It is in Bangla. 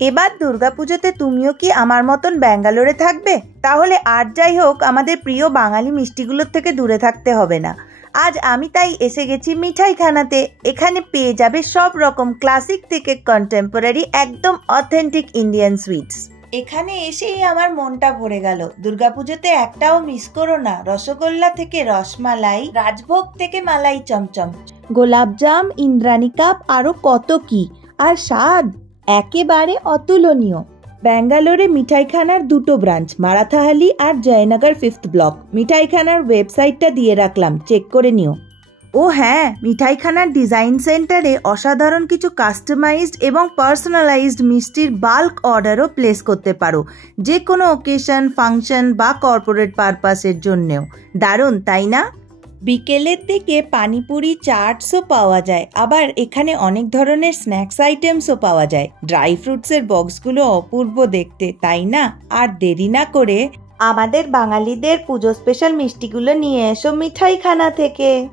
এবার দুর্গাপুজোতে তুমিও কি আমার মতন ব্যাঙ্গালোরে থাকবে? তাহলে আর যাই হোক, আমাদের প্রিয় বাঙালি মিষ্টিগুলোর থেকে দূরে থাকতে হবে না। আজ আমি তাই এসে গেছি মিঠাইখানাতে। এখানে পেয়ে যাবে সব রকম ক্লাসিক থেকে কন্টেম্পোরারি একদম অথেন্টিক ইন্ডিয়ান সুইটস। এখানে এসেই আমার মনটা ভরে গেল। দুর্গাপুজোতে একটাও মিস করো না। রসগোল্লা থেকে রসমালাই, রাজভোগ থেকে মালাই চমচম, গোলাপজাম, ইন্দ্রাণী কাপ, আরো কত কি। আর স্বাদ একেবারে অতুলনীয়। ব্যাঙ্গালোরে মিঠাইখানার দুটো ব্রাঞ্চ, মারাথাহালি আর জয়নগর 5th ব্লক। মিঠাইখানার ওয়েবসাইটটা দিয়ে রাখলাম, চেক করে নিও। ও হ্যাঁ, মিঠাইখানার ডিজাইন সেন্টারে অসাধারণ কিছু কাস্টমাইজড এবং পার্সোনালাইজড মিষ্টির বাল্ক অর্ডারও প্লেস করতে পারো, যে কোনো ওকেশন, ফাংশন বা কর্পোরেট পারপাসের জন্যেও। দারুণ, তাই না? বিকেলের দিকে পানিপুরি, চাটসও পাওয়া যায়। আবার এখানে অনেক ধরনের স্ন্যাক্স আইটেমসও পাওয়া যায়। ড্রাই ফ্রুটসের বক্সগুলো অপূর্ব দেখতে, তাই না? আর দেরি না করে আমাদের বাঙালিদের পুজো স্পেশাল মিষ্টিগুলো নিয়ে এসো মিঠাইখানা থেকে।